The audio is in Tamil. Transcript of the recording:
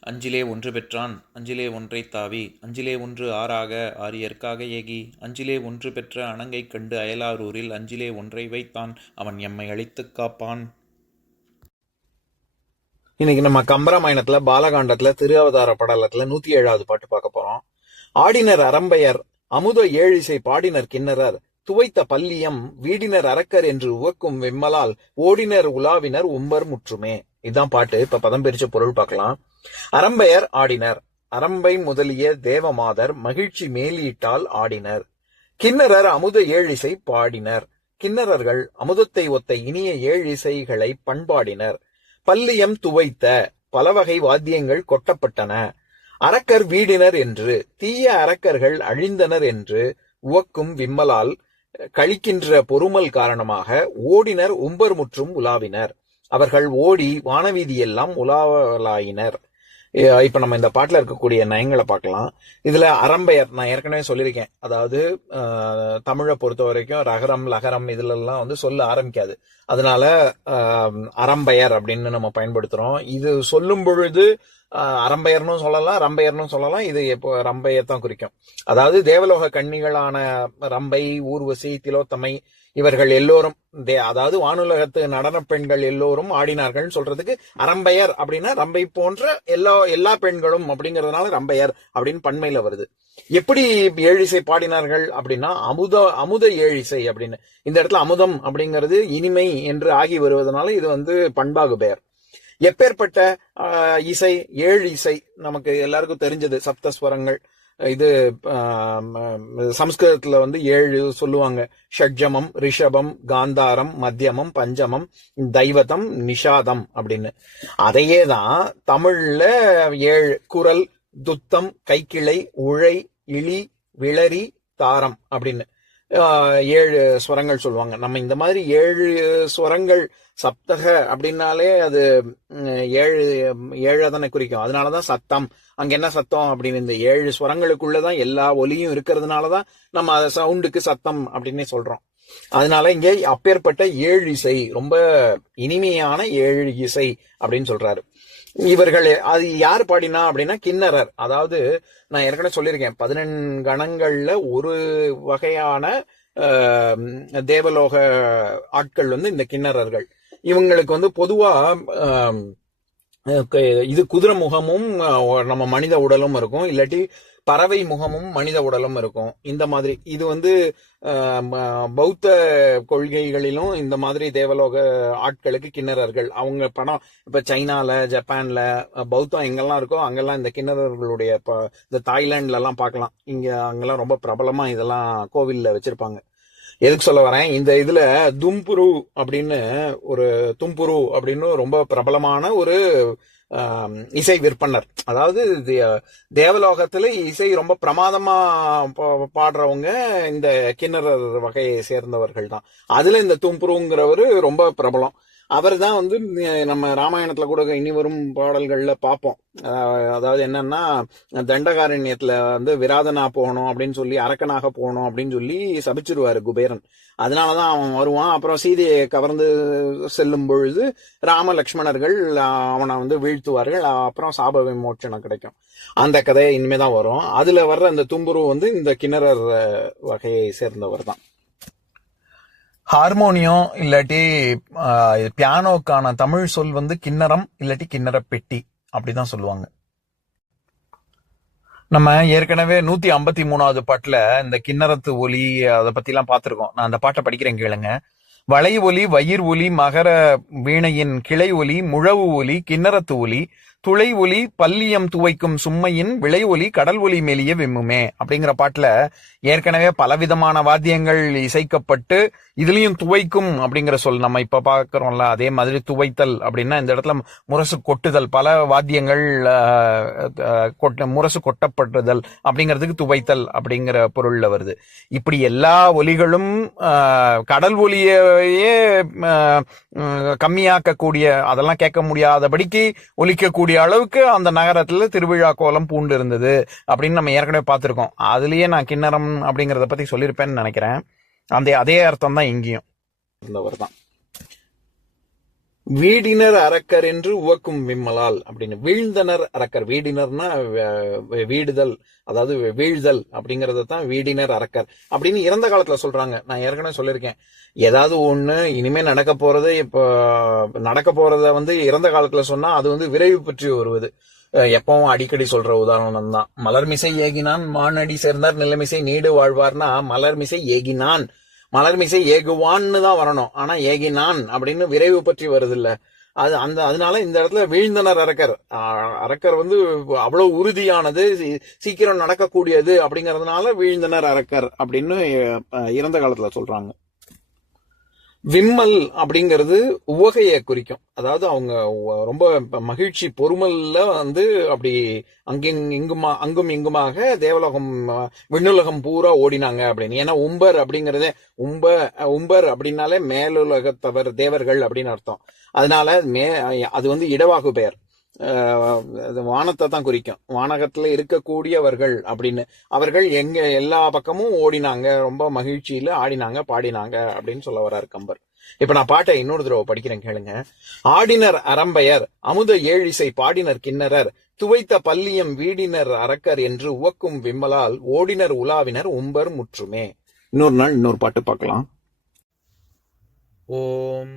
அஞ்சிலே ஒன்று பெற்றான் அஞ்சிலே ஒன்றை தாவி அஞ்சிலே ஒன்று ஆறாக ஆரியற்காக ஏகி அஞ்சிலே ஒன்று பெற்ற அணங்கை கண்டு அயலாரூரில் அஞ்சிலே ஒன்றை வைத்தான் அவன் எம்மை அழித்துக் காப்பான். இன்னைக்கு நம்ம கம்பராமாயணத்துல பாலகாண்டத்துல திருஅவதார படலத்துல நூத்தி ஏழாவது பாட்டு பார்க்க போறோம். ஆடினர் அரம்பையர் அமுத ஏழிசை பாடினர் கிண்ணரர் துவைத்த பல்லியம் வீடினர் அரக்கர் என்று உவக்கும் வெம்மலால் ஓடினர் உலாவினர் உம்பர் முற்றுமே. இதான் பாட்டு. இப்ப பதம் பிரிச்ச பொருள் பார்க்கலாம். அரம்பையர் ஆடினர். அரம்பை முதலிய தேவமாதர் மகிழ்ச்சி மேலீட்டால் ஆடினர். கிண்ணறர் அமுத ஏழிசை பாடினர். கிண்ணறர்கள் அமுதத்தை ஒத்த இனிய ஏழிசைகளை பண்பாடினர். பல்லியம் துவைத்த பலவகை வாத்தியங்கள் கொட்டப்பட்டன. அரக்கர் வீடினர் என்று தீய அரக்கர்கள் அழிந்தனர் என்று உவக்கும் விம்மலால் கழிக்கின்ற பொறுமல் காரணமாக ஓடினர் உம்பர் முற்றும் உலாவினர். அவர்கள் ஓடி வானவீதியெல்லாம் உலாவலாயினர். இப்போ இப்ப நம்ம இந்த பாட்டுல இருக்கக்கூடிய நயங்களை பார்க்கலாம். இதுல அரம்பெயர் நான் ஏற்கனவே சொல்லியிருக்கேன். அதாவது தமிழை பொறுத்த வரைக்கும் ரகரம் லகரம் இதுல எல்லாம் வந்து சொல்ல ஆரம்பிக்காது. அதனால ஆஹ், அரம்பெயர் அப்படின்னு நம்ம பயன்படுத்துறோம். இது சொல்லும் பொழுது அரம்பையர்னும் சொல்லலாம் ரம்பெயர்னும் சொல்லலாம். இது எப்போ ரம்பையத்தான் குறிக்கும். அதாவது தேவலோக கன்னிகளான ரம்பை ஊர்வசி திலோத்தமை இவர்கள் எல்லோரும் தே- அதாவது வானுலகத்து நடன பெண்கள் எல்லோரும் ஆடினார்கள் சொல்றதுக்கு அரம்பையர் அப்படின்னா ரம்பை போன்ற எல்லா எல்லா பெண்களும் அப்படிங்கறதுனால ரம்பையர் அப்படின்னு பண்மையில வருது. எப்படி ஏழிசை பாடினார்கள் அப்படின்னா அமுத அமுத ஏழிசை அப்படின்னு. இந்த இடத்துல அமுதம் அப்படிங்கிறது இனிமை என்று ஆகி வருவதனால இது வந்து பண்பாகு பெயர். எப்பேற்பட்ட இசை ஏழு இசை நமக்கு எல்லாருக்கும் தெரிஞ்சது. சப்தஸ்வரங்கள் இது சம்ஸ்கிருதத்துல வந்து ஏழு சொல்லுவாங்க. ஷட்ஜமம் ரிஷபம் காந்தாரம் மத்தியமம் பஞ்சமம் தைவதம் நிஷாதம் அப்படின்னு. அதையே தான் தமிழ்ல ஏழு குரல் துத்தம் கைக்கிளை உழை இழி விளரி தாரம் அப்படின்னு. ஏழு ஸ்வரங்கள் சொல்லுவாங்க. நம்ம இந்த மாதிரி ஏழு ஸ்வரங்கள் சப்தக அப்படின்னாலே அது ஏழு ஏழை தானே குறிக்கும். அதனால தான் சத்தம். அங்கே என்ன சத்தம் அப்படின்னு இந்த ஏழு ஸ்வரங்களுக்குள்ளதான் எல்லா ஒலியும் இருக்கிறதுனால தான் நம்ம அதை சவுண்டுக்கு சத்தம் அப்படின்னே சொல்கிறோம் அதனால இங்கே அப்பேற்பட்ட ஏழு இசை ரொம்ப இனிமையான ஏழு இசை அப்படின்னு சொல்றாரு. இவர்கள் அது யார் பாடினா அப்படின்னா கிண்ணறர் அதாவது நான் ஏற்கனவே சொல்லியிருக்கேன் பதினெண் கணங்கள்ல ஒரு வகையான ஆஹ், தேவலோக ஆட்கள் வந்து இந்த கிண்ணறர்கள் இவங்களுக்கு வந்து பொதுவா இது குதிரை முகமும் நம்ம மனித உடலும் இருக்கும். இல்லாட்டி பறவை முகமும் மனித உடலும் இருக்கும். இந்த மாதிரி இது வந்து பௌத்த கொள்கைகளிலும் இந்த மாதிரி தேவலோக ஆட்களுக்கு கிண்ணறர்கள். அவங்க படம் இப்ப சைனால ஜப்பான்ல பௌத்தம் எங்கெல்லாம் இருக்கோ அங்கெல்லாம் இந்த கிண்ணறர்களுடைய இந்த தாய்லாண்ட்ல எல்லாம் பார்க்கலாம் இங்க அங்கெல்லாம் ரொம்ப பிரபலமா இதெல்லாம் கோவில்ல வச்சிருப்பாங்க. எதுக்கு சொல்ல வரேன்? இந்த இதுல தும்புரு அப்படின்னு ஒரு தும்புரு அப்படின்னு ரொம்ப பிரபலமான ஒரு இசை விற்பனர். அதாவது தே- தேவலோகத்துல இசை ரொம்ப பிரமாதமா பா- பாடுறவங்க இந்த கிண்ணறர் வகையை சேர்ந்தவர்கள் தான் அதுல இந்த தும்புருங்கிறவரு ரொம்ப பிரபலம். அவர் தான் வந்து நம்ம ராமாயணத்துல கூட இனி வரும் பாடல்கள்ல பார்ப்போம். அதாவது என்னன்னா தண்டகாரண்யத்துல வந்து விராதனா போகணும் அப்படின்னு சொல்லி அரக்கனாக போகணும் அப்படின்னு சொல்லி சபிச்சிருவாரு குபேரன். அதனாலதான் அவன் வருவான். அப்புறம் சீதையை கவர்ந்து செல்லும் பொழுது ராம லக்ஷ்மணர்கள் அவனை வந்து வீழ்த்துவார்கள். அப்புறம் சாப விமோச்சனம் கிடைக்கும். அந்த கதையை இனிமேதான் வரும். அதுல வர்ற அந்த தும்புரு வந்து இந்த கிணறர் வகையை சேர்ந்தவர் தான் ஹார்மோனியம் இல்லாட்டி பியானோக்கான தமிழ் சொல் வந்து கிண்ணறம் இல்லாட்டி கிண்ணற பெட்டி அப்படிதான் சொல்லுவாங்க. நம்ம ஏற்கனவே நூத்தி ஐம்பத்தி மூணாவது பாட்டுல இந்த கிண்ணறத்து ஒலி அதை பத்தி எல்லாம் பார்த்திருக்கோம் நான் அந்த பாட்டை படிக்கிறேன் கேளுங்க. வளை ஒலி வயிர் ஒலி மகர வீணையின் கிளை ஒலி முழவு ஒலி கிண்ணறத்து ஒலி துளை ஒலி பல்லியம் துவைக்கும் சும்மையின் விளை ஒலி கடல் ஒலி மெலிய விம்முமே. அப்படிங்கிற பாட்டுல ஏற்கனவே பலவிதமான வாத்தியங்கள் இசைக்கப்பட்டு இதுலயும் துவைக்கும் அப்படிங்கிற சொல் நம்ம இப்ப பாக்குறோம்ல அதே மாதிரி துவைத்தல் அப்படின்னா இந்த இடத்துல முரசு கொட்டுதல் பல வாத்தியங்கள் கொட்ட- முரசு கொட்டப்பட்டுதல் அப்படிங்கிறதுக்கு துவைத்தல் அப்படிங்கிற பொருள்ல வருது. இப்படி எல்லா ஒலிகளும் ஆஹ், கடல் ஒலியையே கம்மியாக்கக்கூடிய அதெல்லாம் கேட்க முடியாதபடிக்கு ஒலிக்கக்கூடிய அளவுக்கு அந்த நகரத்துல திருவிழா கோலம் பூண்டு இருந்தது அப்படின்னு நம்ம ஏற்கனவே பார்த்துருக்கோம். அதுலயே நான் கிண்ணறம் அப்படிங்கறத பத்தி சொல்லியிருப்பேன்னு நினைக்கிறேன். அந்த அதே அர்த்தம் தான் இங்கேயும். இருந்தவர் தான். வீடினர் அரக்கர் என்று உவக்கும் விம்மலால் அப்படின்னு. வீழ்ந்தனர் அரக்கர். வீடினர்னா வீடுதல் அதாவது வீழ்தல் அப்படிங்கறத தான் வீடினர் அரக்கர் அப்படின்னு இறந்த காலத்துல சொல்றாங்க. நான் ஏற்கனவே சொல்லியிருக்கேன். ஏதாவது ஒண்ணு இனிமே நடக்க போறது இப்போ நடக்க போறத வந்து இறந்த காலத்துல சொன்னா அது வந்து விரைவு பற்றி வருவது. எப்பவும் அடிக்கடி சொல்ற உதாரணம் தான். மலர்மிசை ஏகினான் மானடி சேர்ந்தார் நிலமிசை நீடு வாழ்வார்னா மலர்மிசை ஏகினான். மலர்மிசை ஏகுவான்னு தான் வரணும். ஆனா ஏகினான் அப்படின்னு விரைவு பற்றி வருது இல்ல அது அந்த அதனால இந்த இடத்துல வீழ்ந்தனர் அரக்கர். அரக்கர் வந்து அவ்வளவு உறுதியானது சீ- சீக்கிரம் நடக்கக்கூடியது அப்படிங்கறதுனால வீழ்ந்தனர் அரக்கர் அப்படின்னு இறந்த காலத்துல சொல்றாங்க. விம்மல் அப்படிங்கிறது உவகையை குறிக்கும். அதாவது அவங்க ரொம்ப மகிழ்ச்சி பொறுமல்ல வந்து அப்படி அங்கிங் இங்குமா அங்கும் இங்குமாக தேவலோகம் விண்ணுலகம் பூரா ஓடினாங்க அப்படின்னு. ஏன்னா உம்பர் அப்படிங்கறதே உம்ப உம்பர் அப்படின்னாலே மேலுலகத்தவர் தேவர்கள் அப்படின்னு அர்த்தம். அதனால மே அது வந்து இடவாகு பெயர். வானத்தை தான் குறிக்கும். வானகத்துல இருக்கக்கூடியவர்கள் அப்படின்னு. அவர்கள் எங்க எல்லா பக்கமும் ஓடினாங்க. ரொம்ப மகிழ்ச்சியில ஆடினாங்க பாடினாங்க அப்படின்னு சொல்ல வர்றாரு கம்பர். இப்ப நான் பாட்டை இன்னொரு தடவை படிக்கிறேன் கேளுங்க. ஆடினர் அரம்பையர் அமுத ஏழிசை பாடினர் கிண்ணரர் துவைத்த பல்லியம் வீடினர் அரக்கர் என்று உவக்கும் விம்மலால் ஓடினர் உலாவினர் உம்பர் முற்றுமே. இன்னொரு நாள் இன்னொரு பாட்டு பார்க்கலாம். ஓம்